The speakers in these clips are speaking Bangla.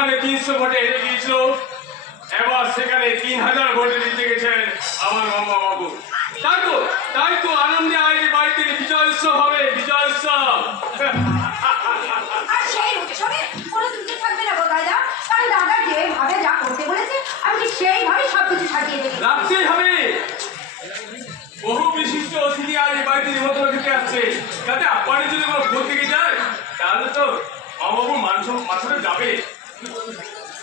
যেখানে 300 ভোটে হেরে গিয়েছিল, এবার সেখানে 3000 ভোটে জিতে গেছেন আমার মামা বাবু। তাই তো আনন্দে আজ বাড়িতে বিজয় উৎসব হবে, বিজয় উৎসব। আর সেই উৎসবে কোনো ত্রুটি থাকবে না গো দাদা, কারণ দাদা যেভাবে যা করতে বলেছে আমি ঠিক সেইভাবে সবকিছু সাজিয়ে দেবো। রাখতেই হবে। বহু বিশিষ্ট অতিথি আজ এই বাড়িতে নিমন্ত্রণ খেতে আসছে, যাতে আপনার যদি কোনো ভোট থেকে যায় তাহলে তো মামাবুর মাথাটা যাবে।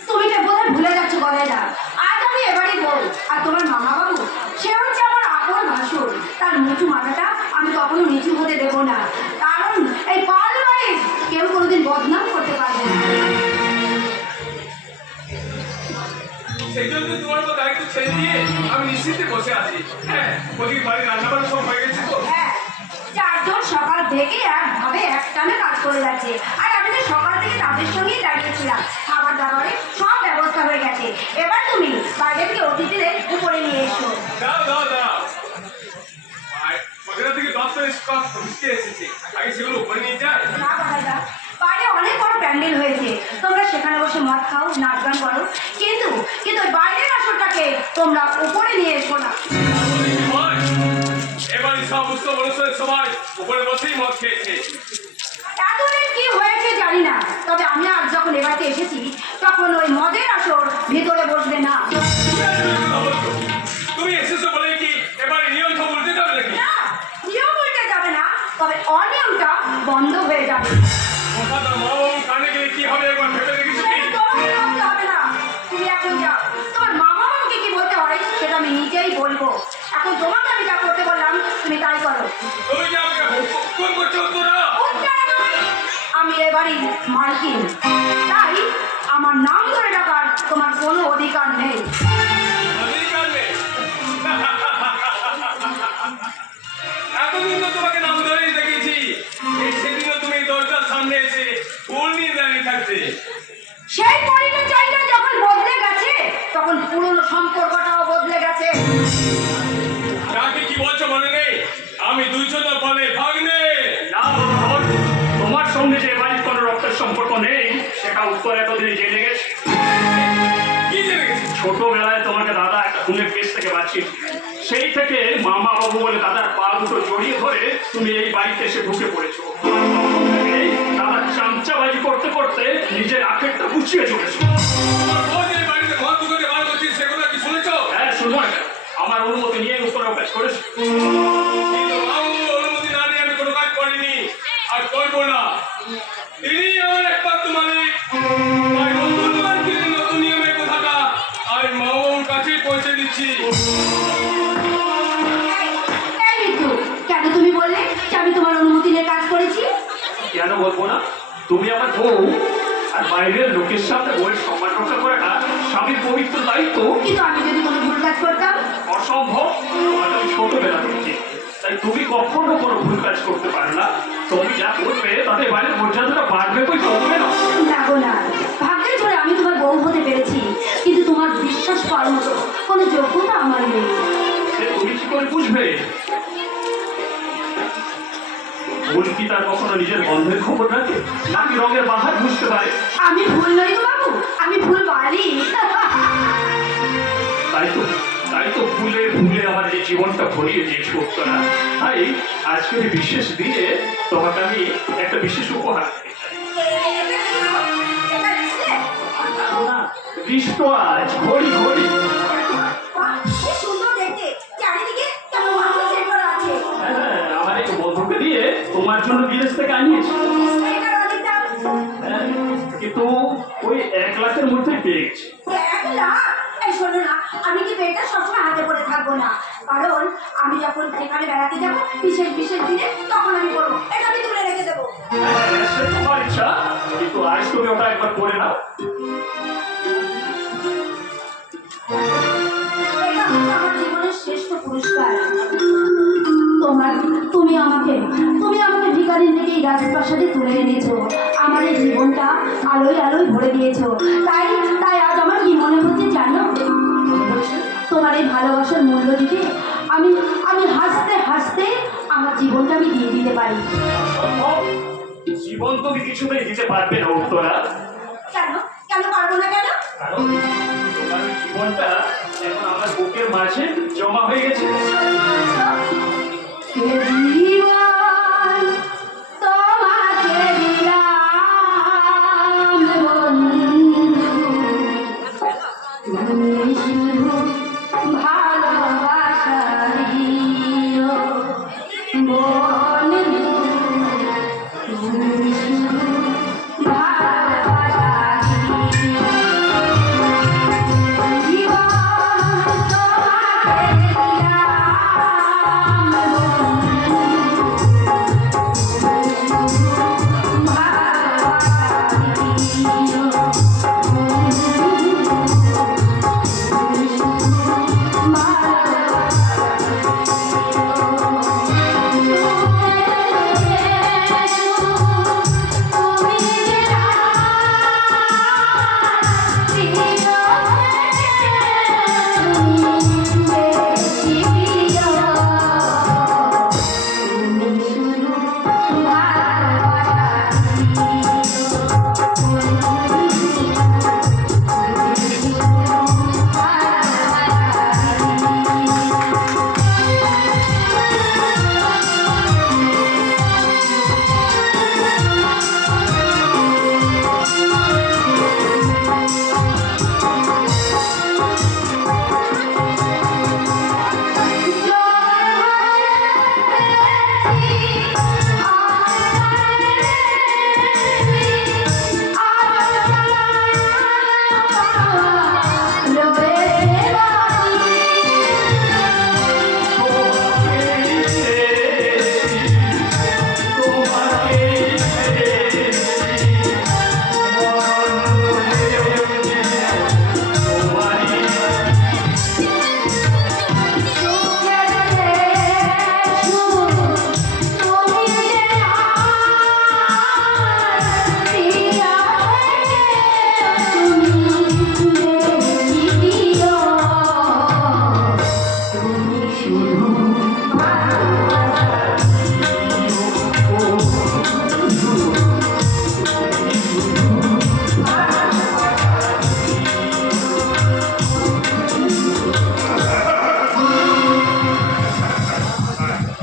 তুমি তো বোধহয় ভুলে যাচ্ছ গদাইদা, আজ আমি এবারে বল, আর তোমার মামা বাবু সে হচ্ছে আমার আপন ভাসুর। তার নিচু মাথাটা আমি কখনো নিচু হতে দেবো না, কারণ এই পাল বাড়ি কেউ কোনোদিন বদনাম করতে পারবে না। সেই জন্য তোমার তো দায়িত্ব ছেড়ে দিয়ে আমি নিশ্চিন্তে বসে আছি। হ্যাঁ, ওদিকে বাড়ির রান্নাবান্না সব হয়ে গেছে তো? হ্যাঁ, চারজন সকাল থেকে একভাবে একটানে কাজ করে যাচ্ছে, আর আমি তো সকাল থেকে তাদের সঙ্গেই দাঁড়িয়েছিলাম। খাবার দাবারে সব ব্যবস্থা হয়ে গেছে, এবার তুমি বাইরে থেকে অতিথিদের উপরে নিয়ে এসো। দাও ওদের থেকে 10 স্টক ঢুকতে এসেছে, আগে সেগুলো উপরে নিয়ে যায়। না দাদা, বাইরে অনেক বড় প্যান্ডেল হয়েছে, তোমরা সেখানে বসে মদ খাও, নাচ গান করো, কিন্তু ওই বাইরের আসরটাকে তোমরা উপরে নিয়ে এসো না। এবারে সমস্ত মানুষের সবাই উপরে বসেই মদ খেয়েছে। এতদিন কি হয়েছে জানি না, তবে আমি আজ যখন এবারে এসেছি তখন ওই মদের আসর ভিতরে বসবে না। তুমি এসেছো বলে কি এবারে নিয়ম সব উল্টে যাবে নাকি? না, নিয়ম উল্টে যাবে না, তবে অনিয়মটা বন্ধ হয়ে যাবে। কথাটা মা বাবু কানে গেলে কি হবে একবার ভেবে দেখেছো কি? তোমার ভাবতে হবে না, তুমি এখন যাও, তোমার মামা বাবুকে কি বলতে হয় সেটা আমি নিজেই বলবো। এখন তোমাকে আমি যা করতে বললাম তুমি তাই করো। তুমি কি আমাকে হুকুম করছো তোরা? আমি এবারই মালকিন, তাই আমার নাম ধরে ডাকার তোমার কোনো অধিকার নেই। এতদিন তো তোমাকে নাম ধরেই দেখেছি, সেদিনও তুমি দরজার সামনে এসে ফুল নিয়ে দাঁড়িয়ে থাকতে। সেই পরিচয়টা যখন বদলে গেছে তখন পুরনো সম্পর্কটাও বদলে গেছে। কাকে কি বলছো মনে নেই? আমি দুইজন বলে ভাগ্নে। না, তোমার সঙ্গে যে বাড়ির কোনো রক্তের সম্পর্ক নেই সেটা উত্তর এতদিনে জেনে গেছে। কি জেনে গেছে? ছোটবেলায় তোমাকে দাদা একটা খুনের কেস থেকে বাঁচিয়েছে, সেই থেকে মামা বাবু বলে দাদার পা দুটো জড়িয়ে ধরে তুমি এই বাড়িতে এসে ঢুকে পড়েছো। এই দাদার চামচাবাজি করতে করতে নিজের আখেরটা গুছিয়ে চলেছো। বাড়িতে ঘর ঢুকে বার করছিস, সেগুলো কি শুনেছো? হ্যাঁ, শুনবো না কেন? আমার অনুমতি নিয়ে উত্তরেও কাজ করেছো। কিন্তু বাবু অনুমতি না নিয়ে আমি কোনো কাজ করিনি আর করবো না। তিনি আমার একমাত্র মালিক, তাই নতুন মালিকের নতুন নিয়মের কথাটা আমি মা বাবুর কাছেই পৌঁছে দিচ্ছি। এই ঋতু, কেন তুমি বললে যে আমি তোমার অনুমতি নিয়ে কাজ করেছি? কেন বলবো না? তুমি আমার বউ, আর বাইরের লোকের সামনে বউয়ের সম্মান রক্ষা করাটা স্বামীর পবিত্র দায়িত্ব। কিন্তু আমি যদি কোনো ভুল কাজ করতাম? অসম্ভব, তোমাকে আমি ছোটবেলা থেকে, তাই তুমি কখনো কোনো ভুল কাজ করতে পারো না। তুমি যা করবে তাতে বাড়ির মর্যাদাটা বাড়বে, কই কমবে না। না গো না, ভাগ্যের জোরে আমি তোমার বউ হতে পেরেছি, কিন্তু তোমার বিশ্বাস করার মতো কোনো যোগ্যতা আমার নেই। সে তুমি কি করে বুঝবে? ভুল কি তার কখনো নিজের গন্ধের খবর রাখে, নাকি রঙের বাহার বুঝতে পারে? আমি ভুল নই গো বাবু, আমি ভুল বাড়ি। তাই তো ভুলে ভুলে আমার এই জীবনটা ভরিয়ে দিয়েছি উত্তরা। তাই আজকের এই বিশেষ দিনে তোমাকে আমি একটা বিশেষ উপহার দিতে চাই। দৃষ্ট আজ ঘড়ি ঘড়ি। কি সুন্দর দেখতে, চারিদিকে কেমন মানুষ সেট করা আছে। হ্যাঁ, আমার এই বন্ধুকে দিয়ে তোমার জন্য বিদেশ থেকে আনিয়েছি। এটার অনেক দাম। হ্যাঁ, কিন্তু ওই 1 লাখের মধ্যে পেয়ে গেছি। 1 লাখ? এই শোনো না, আমি কি বেটা সবসময় হাতে পড়ে থাকবো না, কারণ আমি যখন এখানে বেড়াতে যাবো বিশেষ বিশেষ দিনে তখন আমি করবো, এটা আমি তুলে রেখে দেবো। হ্যাঁ, সে তোমার ইচ্ছা, কিন্তু আজ তুমি ওটা একবার করে নাও। এটা হচ্ছে আমার জীবনের শ্রেষ্ঠ পুরস্কার। তুমি আমাকে ভিখারির থেকে এই রাজপ্রাসাদে তুলে এনেছো, আমার এই জীবনটা আলোয় আলোয় ভরে দিয়েছো। তাই আজ আমার কি মনে হচ্ছে জানো? তোমার এই ভালোবাসার মূল্য দিতে আমি হাসতে হাসতে আমার জীবনটা আমি দিয়ে দিতে পারি। জীবন তুমি কিছুতেই দিতে পারবে না উত্তরা। কেন? কেন পারবো না কেন? কারণ তোমার জীবনটা এখন আমার বুকের মাঝে জমা হয়ে গেছে। জীবন তোমাকে দিলাম বন্ধু, তুমি শুধু ভালোবাসা দিও বন্ধু, তুমি শুধু ভালোবাসা দিও। জীবন তোমাকে দিলাম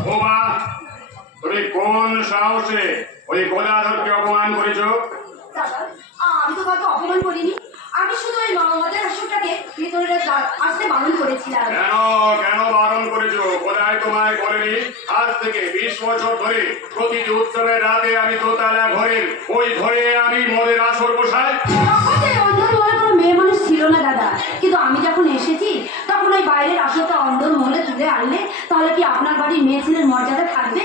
বোমা, তুমি কোন সাহসে ওই গদাধরকে অপমান করেছো? দাদা, আমি তো কাউকে অপমান করিনি। আমি শুধু ওই আমাদের আসরটাকে ভেতরে আসতে বারণ করেছিলাম। কেন কেন বারণ করেছো? কোথায় তোমায় বলেনি? আজ থেকে 20 বছর ধরে প্রতিটি উৎসবের রাতে আমি দোতলা ঘরের ওই ঘরে আমি মদের আসর বসাই। তখন তো এই অন্ধর মহলে কোনো মেয়ে মানুষ ছিল না দাদা, কিন্তু আমি যখন এসেছি তখন ওই বাইরের আসরটা অন্ধর মহলে তুলে আনলে তাহলে কি আপনার বাড়ির মেয়ে ছেলের মর্যাদা থাকবে?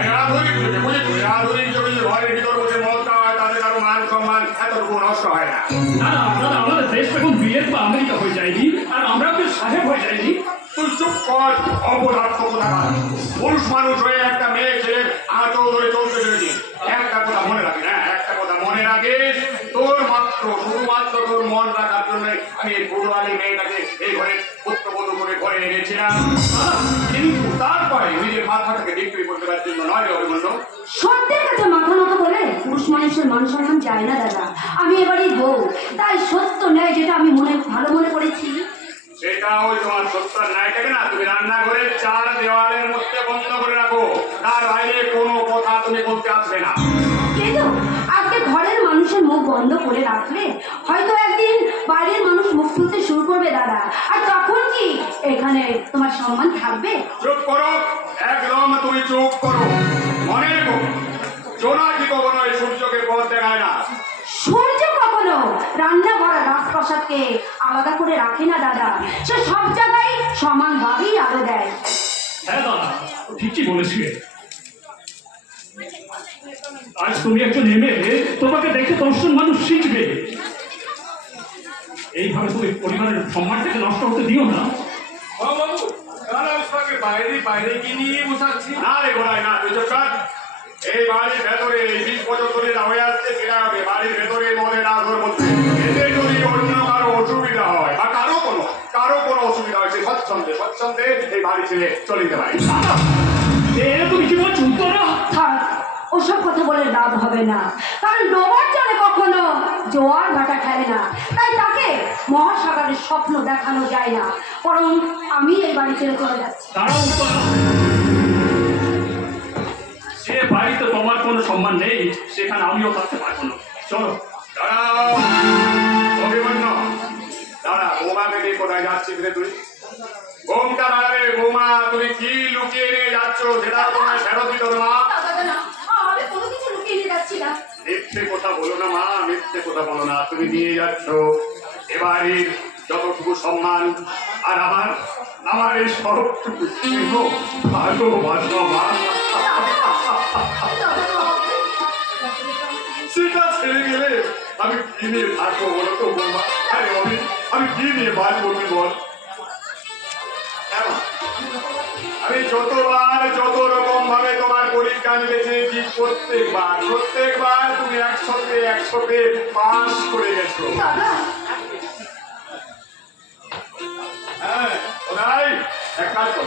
এই আধুনিক যুগে বুঝেছো? এই আধুনিক যুগে যে ঘরের ভিতর বসে মদ খাওয়া হয় তাদের কারো মান সম্মান এতটুকু নষ্ট হয় না। না না দাদা, আমাদের দেশ এখন বিয়ের বা আমেরিকা হয়ে যায়নি, আর আমরা তো সাহেব হয়ে যায়নি। তুই চুপ কর, অপদার্থ কোথাকার। পুরুষ মানুষ হয়ে একটা মেয়ে ছেলে আঁচল ধরে চলতে পেরেছিস। একটা কথা মনে রাখিস, হ্যাঁ একটা কথা মনে রাখিস, তোর মাত্র শুধুমাত্র তোর মন রাখার জন্য আমি এই বুড়োয়ালি মেয়েটাকে এই ঘরে পুত্রবধূ করে ঘরে এনেছিলাম। কিন্তু তারপরে নিজের মাথাটাকে বিক্রি করতে পারার জন্য নয় রে অভিমন্যু। সত্যের কাছে মাথা নত করে পুরুষ মানুষের মান সম্মান যায় না দাদা। আমি এবারই বউ, তাই সত্য ন্যায় যেটা আমি ভালো মনে করেছি সেটা ওই তোমার সত্তর নাইটাকে না তুমি রান্নাঘরের 4 দেওয়ালের মধ্যে বন্ধ করে রাখো, তার বাইরে কোনো কথা তুমি বলতে আসবে না। কিন্তু আজকে ঘরের মানুষের মুখ বন্ধ করে রাখলে হয়তো একদিন বাইরের মানুষ মুখ খুলতে শুরু করবে দাদা, আর তখন কি এখানে তোমার সম্মান থাকবে? চুপ করো, একদম তুমি চুপ করো। মনে রেখো, জোনাকি কখনো এই সূর্যকে পথ দেখায় না। সূর্য কখনো রান্না করা রাজপ্রাসাদকে আলাদা করে রাখে না দাদা, সে সব জায়গায় সমানভাবেই আলো দেয়। হ্যাঁ দাদা, ঠিকই বলেছিলে। আজ তুমি একজন এমএলএ, তোমাকে দেখে 10 জন মানুষ শিখবে। এইভাবে তুমি পরিবারের সম্মানটাকে নষ্ট হতে দিও না। বাবু, কাল আমি তোমাকে বাইরে বাইরে কি নিয়ে বসাচ্ছি? না রে গোড়ায় না, তুই চুপ কর। এই বাড়ির ভেতরে 20 বছর ধরে যা হয়ে আসছে সেটা হবে বাড়ির ভেতরে মদের আসর মধ্যে। এতে যদি অন্য কারো অসুবিধা হয় বা কারো কোনো অসুবিধা হয়, সে স্বচ্ছন্দে এই বাড়ি ছেড়ে চলে যেতে পারে। দাদা, তুমি কি বলছো? উত্তর না। থাক, ওসব কথা বলে লাভ হবে না, কারণ ডোবার জলে কখনো জোয়ার ভাটা খেলে না, তাই তাকে মহাসাগরের স্বপ্ন দেখানো যায় না। বরং আমি এই বাড়ি ছেড়ে চলে যাচ্ছি। দাঁড়াও উত্তরা। যে বাড়িতে তোমার কোনো সম্মান নেই সেখানে আমিও থাকতে পারবো না। চলো। দাঁড়াও অভিমন্য, দাঁড়া। বৌমাকে নিয়ে কোথায় যাচ্ছিস রে তুই? বোমটা দাঁড়াবে। বৌমা, তুমি কি লুকিয়ে নিয়ে যাচ্ছ সেটা তোমার ফেরত দিত না। দাদা না, আমি কোনো কিছু লুকিয়ে নিয়ে যাচ্ছি না। মিথ্যে কথা বলো না মা, মিথ্যে কথা বলো না। তুমি নিয়ে যাচ্ছ এবারের যতটুকু সম্মান আর আমার এই সবটুকু স্নেহ ভালোবাসা মা। সেটা ছেড়ে গেলে আমি কি নিয়ে থাকবো বলো তো বৌমা? আরে আমি কি নিয়ে বাঁচবো তুই বল? হ্যাঁ মা, আমি যত রকম ভাবে তোমার পরীক্ষা নিয়েছি, প্রত্যেকবার তুমি 100-তে পাস করে গেছো। দাদা, হ্যাঁ ওরাই এক কাজ কর,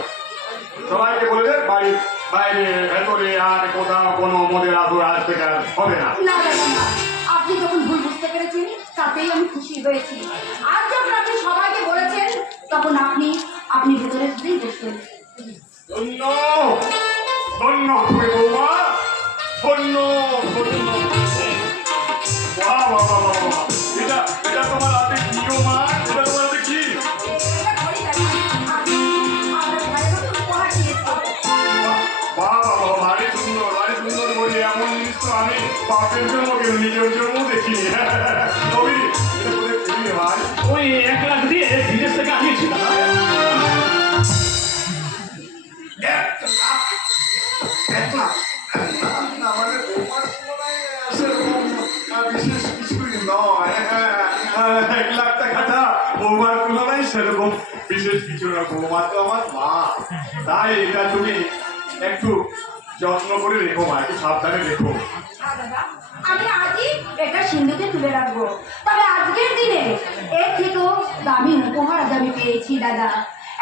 সবাইকে বলে দে বাড়ির বাইরে ভেতরে আর কোথাও কোনো মদের আসর আজ থেকে আর হবে না। না দাদা না, আপনি যখন ভুল বুঝতে পেরেছেন তাতেই আমি খুশি হয়েছি। আর যখন আপনি সবাইকে বলেছেন তখন আপনি ভেতরে শুধুই বসবেন। ধন্য ধন্য তুমি বৌমা, ধন্য ধন্য। বাহ বাহ বাহ বাহ বাহ। এটা তোমার হাতে কি গো মা? এটা তোমার হাতে কি? এটা ঘড়ি দাদা, আপনি আপনার ভাইয়ের মতো উপহার দিয়েছেন। বাহ বাহ বাহ, ভারী সুন্দর বলি। এমন জিনিস তো আমি বাপের জন্য কেন নিজের জন্য দেখিনি। কবি এটা কোথায় পেলি ভাই? ওই 1 লাখ দিয়ে বিদেশ থেকে আনিয়েছি দাদা। এক লাখ? না মানে বৌমার তুলনায় সেরকম বিশেষ কিছুই নয়। 1 লাখ টাকাটা বৌমার তুলনায় সেরকম বিশেষ কিছু না। বৌমা তো আমার মা, তাই এটা তুমি একটু যত্ন করে রেখো মা, একটু সাবধানে রেখো। দাদা, আমি আজই এটা সিন্ধুকে তুলে রাখবো। তবে আজকের দিনে এর থেকেও দামি উপহার আজ আমি পেয়েছি দাদা।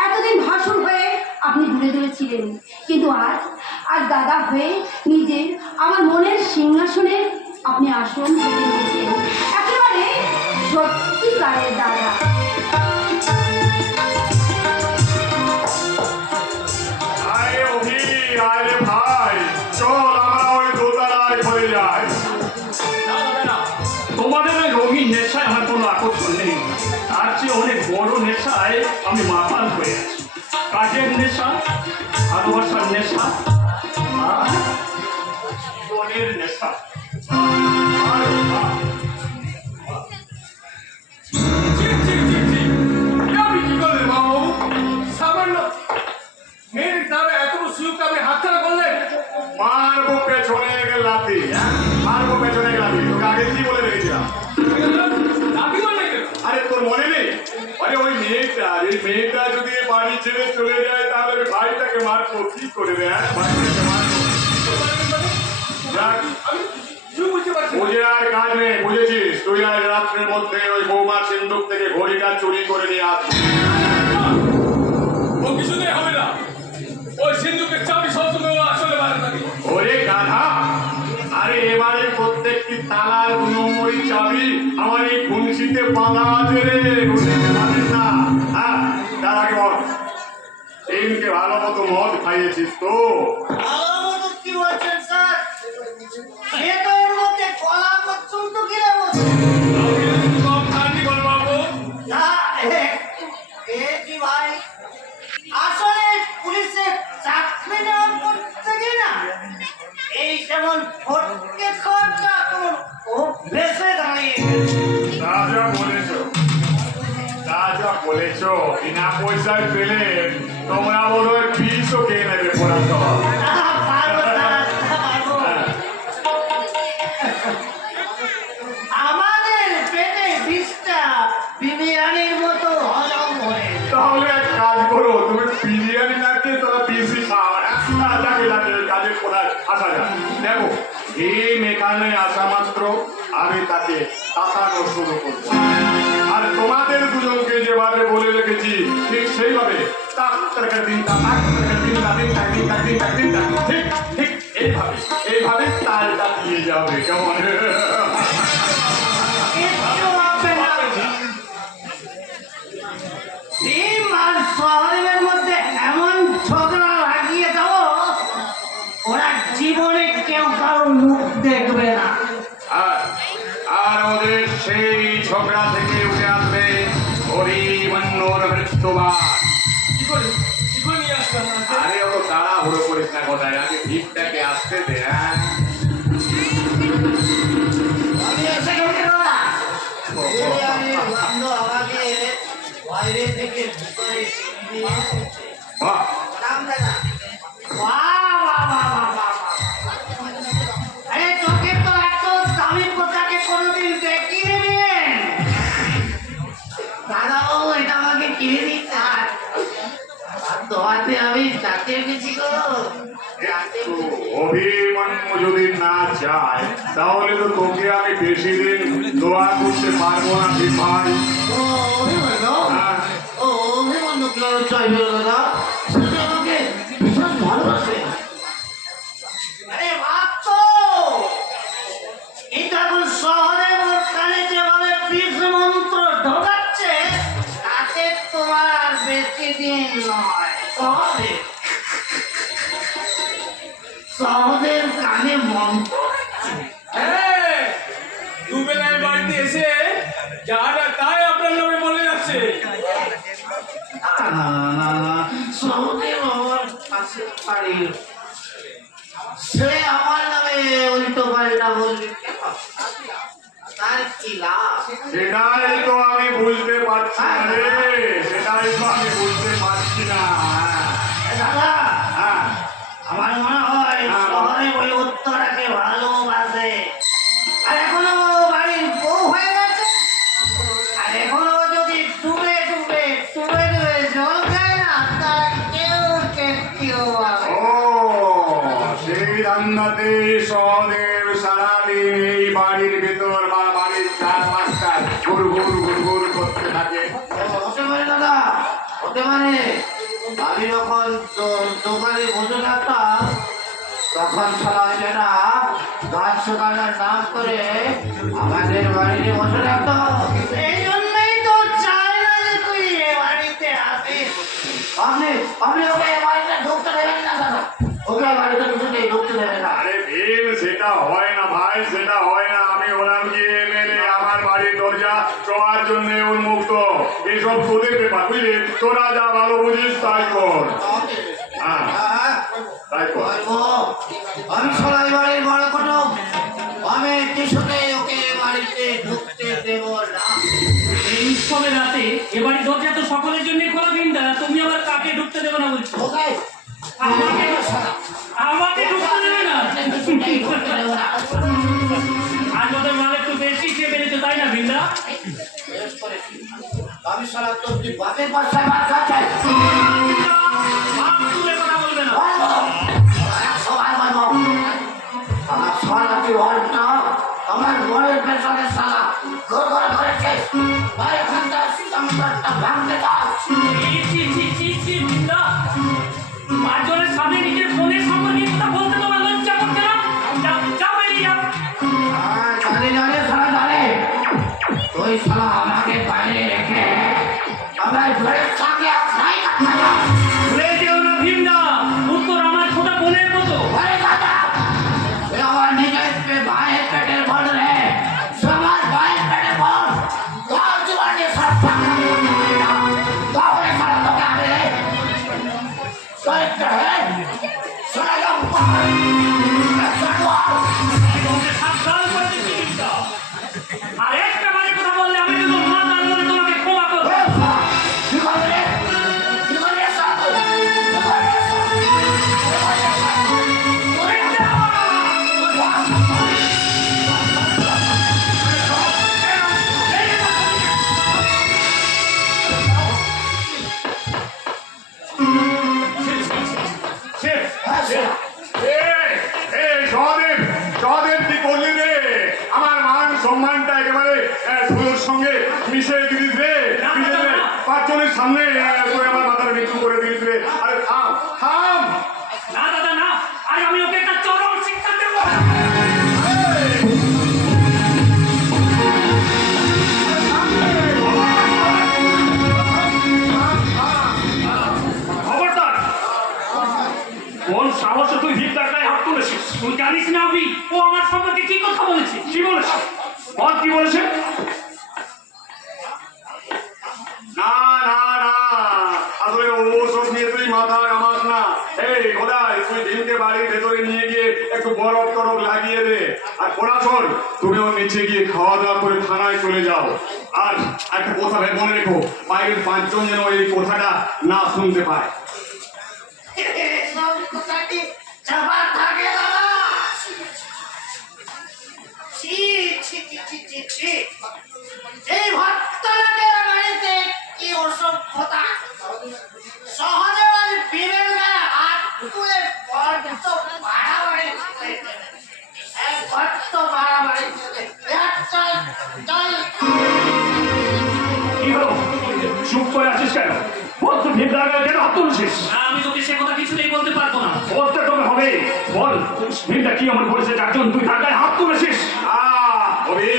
এতদিন ভাসুর হয়ে আপনি দূরে ছিলেন, কিন্তু আজ দাদা হয়ে নিজের আমার মনের সিংহাসনে আপনি আসন পেতে নিয়েছেন। একেবারে সত্যিকারের দাদা। আরে অভি, আরে ভাই, চল আমরা ওই দোতলায় ঘরে যাই। না হবে না। তোমাদের ওই রঙিন নেশায় আমার কোনো আকর্ষণ নেই। তার চেয়ে অনেক বড় নেশায় আমি মাতাল হয়ে আছি। কাজের নেশা, ভালোবাসার নেশা, আর জীবনের নেশা। আরে বাহ। আপনি কি করলেন বাবু? সামান্য মেয়ের হিসাবে এত সুযোগ আপনি হাতছাড়া করলেন। মারবো পেছনে গেলাতি, মারবো পেছনে গেলাতি। তোকে আগে কি বলে রেখেছিলাম? দাবি করলেন কেন? আরে তোর মনে নেই? আরে ওই মেয়েটা যদি বাড়ি ছেড়ে চলে যায় তাহলে ওই ভাইটাকে মারবো কি করে রে? ভাইটাকে মারবো। যাক, আমি কিছু বুঝতে পারছি না। বুঝে আর কাজ নেই, বুঝেছিস? তুই আজ রাত্রের মধ্যে ওই বৌমার সিন্ধুক থেকে ঘড়িটা চুরি করে নিয়ে আসবি। ও কিছুতেই হবে না। ওই সিন্ধুকের চাবি সবসময় ও আসলে বাইরে থাকে। ওরে গাধা, আরে এবারে প্রত্যেকটি তালার 2 নম্বরই চাবি আমার এই খুনসিতে বাঁধা আছে রে। খুনসিতে বাঁধিস না। হ্যাঁ, তার আগে বল, সেদিনকে ভালো মতো মদ খাইয়েছিস তো? আলামত কি বলছেন স্যার? এ তো এর মধ্যে কলা করছুন তো কি রে বলছে? আপনি কম খাননি বল বাবু। না, এ কি ভাই? আসলে পুলিশের চাকরি নেওয়া করতে কি না? এই যেমন ফটকে খাওয়াটা কেমন অভ্যেসে দাঁড়িয়ে গেছে। তা যা বলেছ, বিনা পয়সায় পেলে তোমরা বোধহয় পিসও খেয়ে নেবে পড়াশোনা। পারবো স্যার, পারবো। আমাদের পেটে বিষটা বিরিয়ানির মতো হজম হয়ে যায়। তাহলে এক কাজ করো, তুমি বিরিয়ানি না খেয়ে তোরা পিসি খাও। যাকে কাজের কোথায় আসা যায়। দেখো, এই এখানে আসা মাত্র আমি তাকে তাকানো শুরু করবো। আর তোমাদের দুজনকে যেভাবে বলে রেখেছি ঠিক সেইভাবে ঠিক ঠিক এইভাবে এইভাবে তালটা দিয়ে যাবে কেমন? কিচ্ছু হবে না। ভীম আর সহদেবের মধ্যে এমন ঝগড়া লাগিয়ে দাও, ওরা জীবনে কেউ কারোর মুখ দেখবে না। আর আর ওদের সেই ঝগড়া থেকে উঠে আসবে অভিমন্যুর মৃত্যুবাদ। কি করে নিয়ে আসলাম না? আরে ও তাড়াহুড়ো করিস না কোথায়, আগে ভিড়টাকে আসতে দে। হ্যাঁ আমি এসে গেছি দাদা। বিরিয়ানির গন্ধ আমাকে বাইরে থেকে ভিতরে দিয়ে বাহ, নাম দাদা। বাহ, বাহ, বাহ, বাহ, বাহ, বাহ। আরে তোকে তো এত দামি পোশাকে কোনোদিন দেখিনি রে। দাদা বাবু এটা আমাকে কিনে দিচ্ছে। আর দোয়াতে আমি যাতে গেছি গো। যাতে তো অভিমন্যু যদি না চায় তাহলে তো তোকে আমি বেশি দিন দোয়া করতে পারবো না ভীম ভাই। ও অভিমন্যু? হ্যাঁ, ও অভিমন্যু কি আর চাইবে দাদা? সে তো আমাকে ভীষণ ভালোবাসে। আরে ভাবতো এটা এখন শহরে ওর কানে যেভাবে বিষ মন্ত্র ঢোকাচ্ছে, তাতে তোমার আর বেশি দিন নয়। শহরের কানে মন্ত্র। হ্যাঁ, দুবেলায় বাড়িতে এসে যাটা তাই আপনার নামে বলে যাচ্ছে। শহরের আমার পাশে বাড়ি, সে আমার নামে উল্টো পাল্টা বলবে কেন? তার কি লাভ? সেটাই তো আমি বুঝতে পারছি না রে, সেটাই তো আমি বুঝতে পারছি না। দাদা, হ্যাঁ, আমার মনে হয় শহরে ওই উত্তরাকে ভালোবাসে। আর এখনো বাড়ির বউ হয়ে গেছে। আর এখনো যদি ডুবে ডুবে ডুবে ডুবে জল খায় না, তারা কেউ কেউ হবে। ও সেই রান্নাতে সহদেব সারাদিন এই বাড়ির ভেতর বা বাড়ির চারপাশটায় ঘুর ঘুর ঘুর ঘুর করতে থাকে। হতে পারে দাদা, হতে পারে। আমি যখন দোকানে বসে থাকতাম, তখন সারা যেটা গাছ সকালের নাম করে আমাদের বাড়িতে বসে থাকতো। এই জন্যই তো চাই না যে তুই এ বাড়িতে আসিস। আপনি আপনি ওকে এ বাড়িতে ঢুকতে দেবেন না দাদা, ওকে এ বাড়িতে কিছুতেই ঢুকতে দেবেন না। আরে ভীম, সেটা হয় না ভাই, সেটা হয় না। আমি হলাম কি এমএলএ, আমার বাড়ির দরজা সবার জন্য উন্মুক্ত। এসব তোদের ব্যাপার, বুঝলি? তোরা যা ভালো বুঝিস তাই কর। হ্যাঁ, তাই কর। বলবো, আমি সবাই বাড়ির বড় কুটুম, আমি কিছুতেই ওকে এ বাড়িতে ঢুকতে দেব না। এই উৎসবের রাতে এবারে দরজা তো সকলের জন্য খোলা ভিন্ডা, তুমি আবার কাকে ঢুকতে দেবে না বলছো? ওকে আমাকে আমাকে ঢুকতে দেবে না? কিছুতেই ঢুকতে দেব না। আর যত মাল একটু বেশি খেয়ে ফেলেছো তাই না ভিন্ডা? বেশ করেছি। আমি সারা তোর তুই বাপের বাসায় ভাত খাচ্ছে। ভাব তুলে কথা বলবে না। সবাই বলবো আমার সরাসরি ওয়ার্ডটা আমার ঘরের পেছনে সালা ঘর ঘর করেছে। ভাই এখানটা সিস্টেমটা ভাঙতে দাও। ছি, ছি, ছি, ছি, ছি, ভিন্ডা। পাঁচজনের সামনে নিজের ফোনের সম্পর্কে কথা বলতে তোমার লজ্জা করছে না? যাও, যাও, বেরিয়ে যাও। জানি জানি সারা জানে তুই সালা আমাকে বাইরে রেখে আমার ঘরের সামনে আসলাই না। ভুলে যেও না ভিন্ডা, উত্তর আমার ছোট বোনের মতো। ঘরে দাদা তুই আমার নিজের ভাইয়ের পেটের বল রে, সবার ভাইয়ের পেটের বল। তোর জীবনে সব তাহলে সারা তোকে আমি চরিত্র হে শোনা যাও। তোমাকে সাবধান করে দিচ্ছি ভিন্ডা। আর একটা বারে কথা বললে আমি কিন্তু মাতাল বলে তোমাকে ক্ষমা করবো। কি করবে? কি করবে সারা? কি করবে? সহদেব, সহদেব কি করলি রে? আমার মান সম্মানটা একেবারে ধুলোর সঙ্গে মিশে দিলিস রে। মিশে দিলে পাঁচজনের সামনে তুই আমার মাথার মৃত্যু করে দিলিস রে। আরে থাম থাম। না দাদা না, আজ আমি ওকে একটা চরম কথা বলেছি। কি বলেছে? বল কি বলেছে? না না না, আসলে ওসব নিয়ে তুই মাথা ঘামাস না। এই খোদাই, তুই ভীমকে বাড়ির ভেতরে নিয়ে গিয়ে একটু বরফ টরফ লাগিয়ে দে। আর খোলা শোন, তুমি ওর নিচে গিয়ে খাওয়া দাওয়া করে থানায় চলে যাও। আর একটা কথা মনে রেখো, বাইরের 5 জন যেন এই কথাটা না শুনতে পায়। এসব কথাটি চাপার থাকে দাদা। ছি ছি ছি ছি ছি ছি। এই ভক্তলোকের বাড়িতে কি অসভ্যতা! সহজে ওই বীরের গায়ে হাত তুলে বড্ড বাড়াবাড়ি করে। এক বড্ড বাড়াবাড়ি করে। চল চল। কি হলো? চুপ করে আছিস কেন? বল তুই ভীমদার গায়ে কেন হাত তুলছিস? না, আমি তোকে সে কথা কিছুতেই বলতে পারবো না। বলতে তোকে হবে। বল ভীমটা কি এমন করেছে যার জন্য তুই তার গায়ে হাত তুলেছিস? ওরে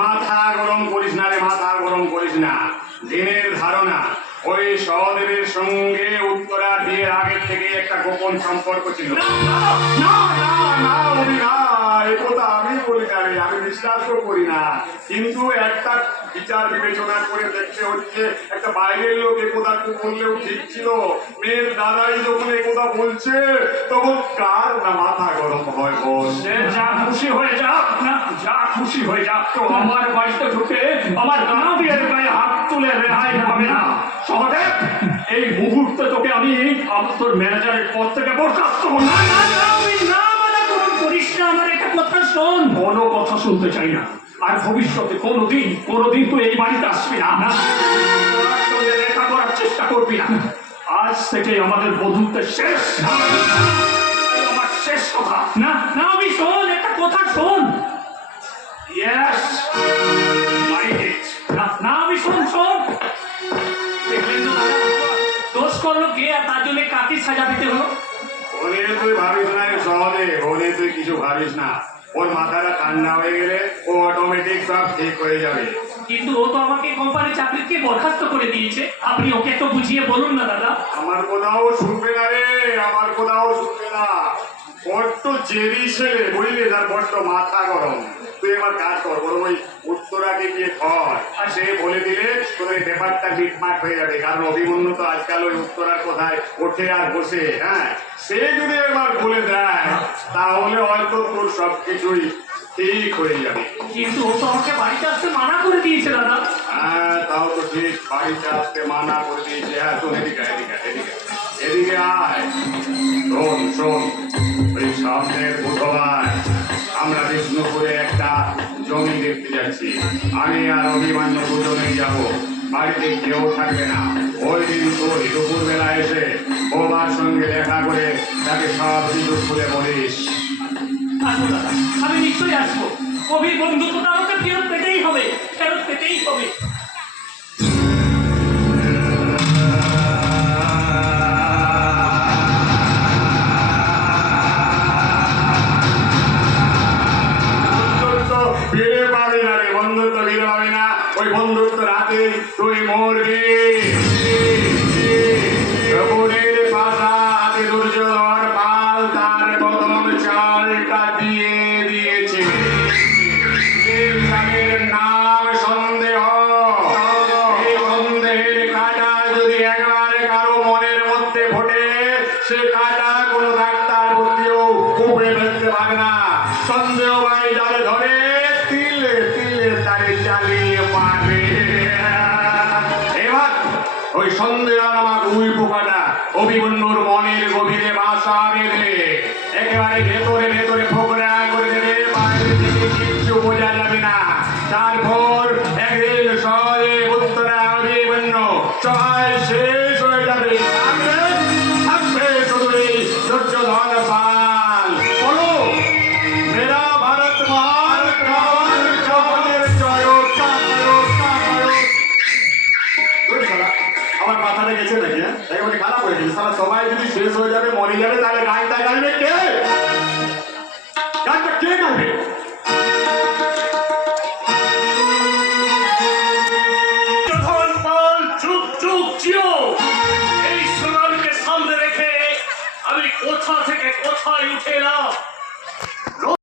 মাথা গরম করিস না রে, মাথা গরম করিস না। দিনের ধারণা ওই সহদেবের সঙ্গে উত্তরা বিয়ের আগের থেকে একটা গোপন সম্পর্ক ছিল। না না না ওরে না, এই কথা আমি বলি না রে, আমি বিশ্বাসও করি না। কিন্তু একটা বিচার বিবেচনা করে দেখতে হচ্ছে, একটা বাইরের লোক এ কথা বললেও ঠিক ছিল। মেয়ের দাদাই যখন এ কথা বলছে, তখন কার না মাথা গরম হয় বল? সে যা খুশি হয়ে যাক না, যা খুশি হয়ে যাক, তো আমার বাড়িতে ঢুকে আমার গাঁদের গায়ে হাত তুলে রেহাই হবে না। সহদেব, এই মুহূর্তে তোকে আমি তোর ম্যানেজারের পদ থেকে বরখাস্ত করব। না না না, আমি না মানা করুন করিস না, আমার একটা কথা শোন। কোনো কথা শুনতে চাই না। আর ভবিষ্যতে কোনোদিন তুই এই বাড়িতে আসবি না। তোর সঙ্গে দেখা করার চেষ্টা করবি না। আজ থেকে আমাদের বন্ধুত্বের শেষ। আমার শেষ কথা। না না, আমি শোন, একটা কথা শোন। Yes, mind it. না না, আমি শোন শোন। দেখলেন তো দাদা, দোষ করলো কে আর তার জন্য কাকে সাজা দিতে হলো? ও নিয়ে তুই ভাবিস না রে সহদে, ও নিয়ে তুই কিছু ভাবিস না। ওর মাথাটা ঠান্ডা হয়ে গেলে ও অটোমেটিক সব ঠিক হয়ে যাবে। কিন্তু ও তো আমাকে কোম্পানি চাকরি থেকে বরখাস্ত করে দিয়েছে। আপনি ওকে তো বুঝিয়ে বলুন না দাদা। আমার কোথাও শুনবে না রে, আমার কোথাও শুনবে না। বড্ড জেরি ছেলে বুঝলি, তার বড্ড মাথা গরম। তুই এবার কাজ কর, বরং ওই উত্তরাকে গিয়ে কর, আর সে বলে দিলে তোদের এই ব্যাপারটা মিটমাট হয়ে যাবে। কারণ অভিমন্যু তো আজকাল ওই উত্তরার কোথায় ওঠে আর বসে। হ্যাঁ, সে যদি এবার বলে দেয়, তাহলে হয়তো তোর সবকিছুই ঠিক হয়ে যাবে। কিন্তু ও তো আমাকে বাড়িতে আসতে মানা করে দিয়েছে দাদা। হ্যাঁ, তাও তো ঠিক, বাড়িতে আসতে মানা করে দিয়েছে। হ্যাঁ, শোন, এদিকে এদিকে এদিকে এদিকে আয়। শোন শোন, ওই সামনের বুধবার আমরা বিষ্ণুপুরে একটা জমি দেখতে যাচ্ছি। আমি আর অভিমান্য দুজনেই যাব। বাড়িতে কেউ থাকবে না। ওই দিন তুই দুপুর বেলা এসে বৌমার সঙ্গে দেখা করে তাকে সব কিছু খুলে বলিস। আসবো দাদা, আমি নিশ্চয়ই আসবো। কবির বন্ধুত্বটা আমাকে ফেরত পেতেই হবে, ফেরত পেতেই হবে। বন্ধুত্ব ফিরে পাবি না রে, বন্ধুত্ব ফিরে পাবি না। ওই বন্ধুত্ব রাতে তুই মরবি। প্রভুদের পাশা হাতে দুর্যোধন পাল তার প্রথম চালটা দিয়ে দিয়েছে। এই চালের নাম সন্দেহ। এই সন্দেহের কাঁটা যদি একবার কারো মনের মধ্যে ফোটে, সে কাঁটা কোনো ডাক্তার বুদ্ধিও উপড়ে ফেলতে পারে না। সন্দেহ ভাই যারে ধরে, তিলে তিলে তারে চালিয়ে মারে। এবার ওই সন্দেহ নামক উই পোকাটা অভিমন্যুর মনের গভীরে বাসা বেঁধে একেবারে ভেতরে ভেতরে ফোকরা করে দেবে। বাইরে থেকে কিচ্ছু বোঝা যাবে না। তারপর একদিন সহজে উত্তরা অভিমন্যু সবাই শেষ হয়ে যাবে। থাকবে শুধু এই দুর্যোধন পাল। বলো, মেরা ভারত মহান, রাবণ জগতের জয়ক, জয়ক, জয়ক। ওই শালা, আমার মাথাটা গেছে নাকি? হ্যাঁ, একেবারে খারাপ হয়ে গেছে। শালা সবাই যদি শেষ হয়ে যাবে, মরে যাবে, তাহলে গানটা গাইবে কে? গানটা কে গাইবে? দুর্যোধন পাল, চুপ চুপ চিও। এই সোনালকে সামনে রেখে আমি কোথা থেকে কোথায় উঠে এলাম।